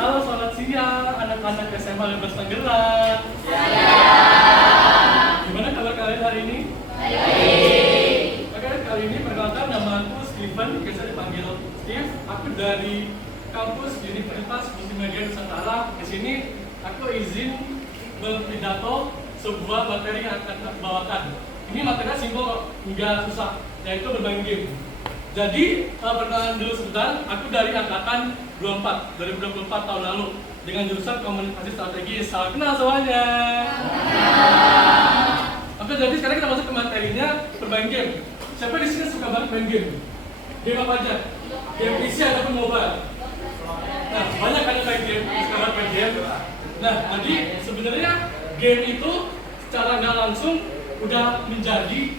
Halo, selamat siang anak-anak SMA 15 Tangerang. Gimana kabar kalian hari ini? Baik. Oke, kali ini perkenalkan nama aku Steven, biasa dipanggil Steve. Aku dari kampus Universitas Multimedia Nusantara. Di sini aku izin berpidato sebuah materi yang akan aku bawakan. Ini materinya simpel kok, nggak susah, yaitu bermain game. Jadi, perkenalan dulu sebentar, aku dari angkatan 2024 tahun lalu dengan jurusan komunikasi strategis. Salam kenal semuanya. Oke, jadi sekarang kita masuk ke materinya bermain game. Siapa di sini suka banget main game? Game apa aja? Game PC ataupun mobile? Nah, banyak kan yang main game, suka banget main game. Nah, jadi sebenarnya game itu secara nggak langsung udah menjadi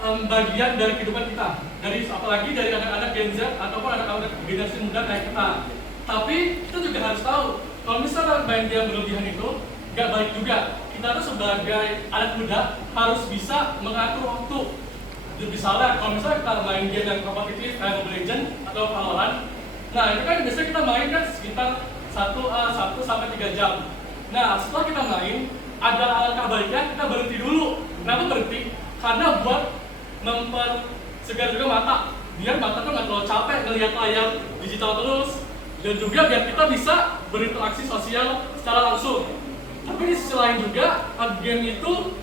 bagian dari kehidupan kita, apalagi dari anak-anak Gen Z ataupun anak-anak generasi muda kayak kita. Tapi kita juga harus tahu kalau misalnya main game berlebihan itu nggak baik juga. Kita tuh sebagai anak muda harus bisa mengatur waktu. Misalnya kalau misalnya kita main game yang kompetitif kayak Mobile Legends atau Valorant, nah itu kan biasanya kita main kan sekitar 1 sampai 3 jam. Nah setelah kita main ada alangkah baiknya kita berhenti dulu. Kenapa berhenti? Karena buat mempersegar juga mata, biar mata tuh nggak terlalu capek ngelihat layar digital terus, dan juga biar kita bisa berinteraksi sosial secara langsung. Tapi di sisi lain juga game itu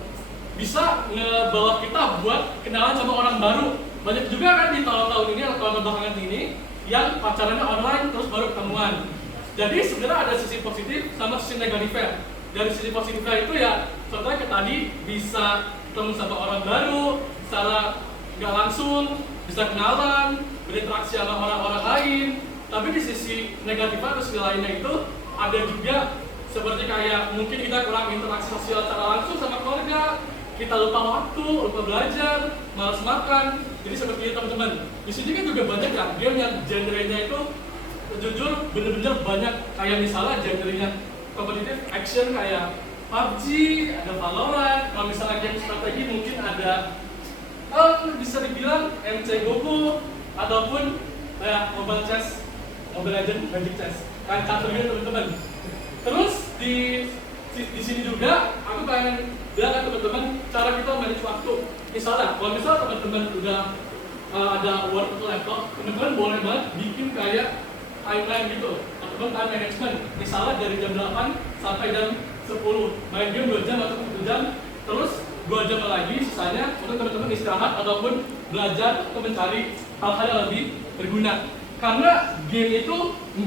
bisa ngebawa kita buat kenalan sama orang baru. Banyak juga kan di tahun-tahun ini atau tahun belakangan ini yang pacarannya online terus baru ketemuan. Jadi sebenarnya ada sisi positif sama sisi negatifnya. Dari sisi positifnya itu ya contohnya kayak tadi bisa ketemu sama orang baru secara nggak langsung, bisa kenalan, berinteraksi sama orang-orang lain. Tapi di sisi negatifnya atau sisi lainnya itu ada juga seperti kayak mungkin kita kurang interaksi sosial secara langsung sama keluarga, kita lupa waktu, lupa belajar, malas makan. Jadi seperti itu teman-teman. Di sini kan juga banyak ya game yang genrenya itu jujur bener-bener banyak, kayak misalnya genrenya kompetitif action kayak PUBG, ada Valorant. Kalau misalnya game strategi mungkin ada bisa dibilang MC Goku ataupun Mobile Chess, Mobile Legends, Magic Chess. Kan catur gitu teman-teman. Terus di sini juga aku pengen bilang ke teman-teman cara kita manage waktu. Misalnya, kalau misalnya teman-teman udah ada work atau laptop, teman-teman boleh banget bikin kayak timeline gitu ataupun time management. Misalnya dari jam 8 sampai jam 10 main game 2 jam atau 1 jam, terus 2 jam lagi sisanya untuk teman-teman istirahat ataupun belajar atau mencari hal-hal yang lebih berguna. Karena game itu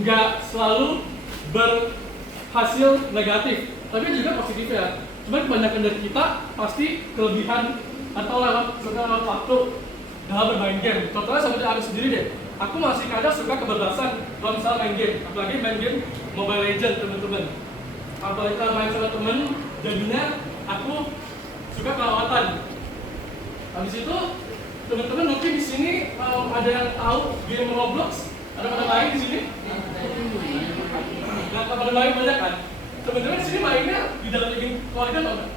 nggak selalu berhasil negatif, tapi juga positif ya. Cuma kebanyakan dari kita pasti kelebihan atau lewat waktu dalam bermain game. Contohnya seperti aku sendiri deh, aku masih kadang suka kebablasan kalau misalnya main game, apalagi main game Mobile Legends teman-teman. Apalagi kalau main sama temen, jadinya aku suka kelewatan. Habis itu teman-teman mungkin di sini ada yang tahu game Roblox? Ada pada main di sini? Nah, pada main banyak kan? Teman-teman di sini mainnya di dalam game keluarga atau enggak?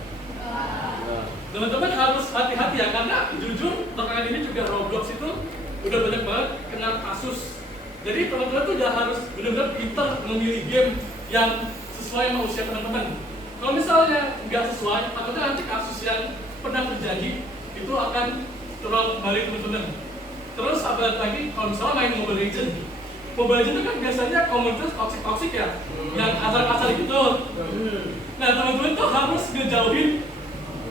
Teman-teman harus hati-hati ya, karena jujur belakangan ini juga Roblox itu udah banyak banget kena kasus. Jadi teman-teman tuh udah harus benar-benar pintar memilih game yang sesuai sama usia teman-teman. Kalau misalnya nggak sesuai, takutnya nanti kasus yang pernah terjadi itu akan terulang kembali teman-teman. Terus apa lagi, kalau misalnya main Mobile Legends itu kan biasanya komunitas toksik ya, yang kasar-kasar gitu. Nah teman-teman tuh harus ngejauhin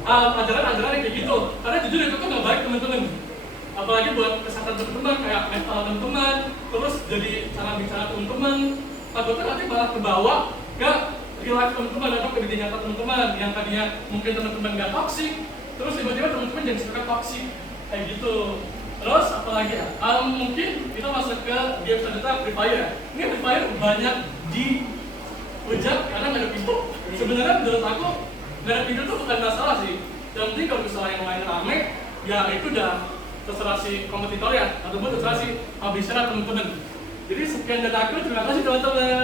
ajaran-ajaran yang kayak gitu, karena jujur itu tuh nggak baik teman-teman. Apalagi buat kesehatan teman-teman, kayak mental teman-teman, terus jadi cara bicara teman-teman. Takutnya nanti malah kebawa ke real life teman-teman atau ke dunia nyata teman-teman yang tadinya mungkin teman-teman nggak toksik, terus tiba-tiba teman-teman jadi suka toksik kayak gitu. Terus apalagi ya? Mungkin kita masuk ke game selanjutnya, Free Fire. Ini Free Fire banyak dihujat karena nggak ada pintu. Sebenarnya menurut aku nggak ada pintu tuh bukan masalah sih. Yang penting kalau misalnya yang main rame, ya itu udah terserah si kompetitor ya, ataupun terserah si publisher teman-teman. Jadi sekian dari aku, terima kasih teman-teman.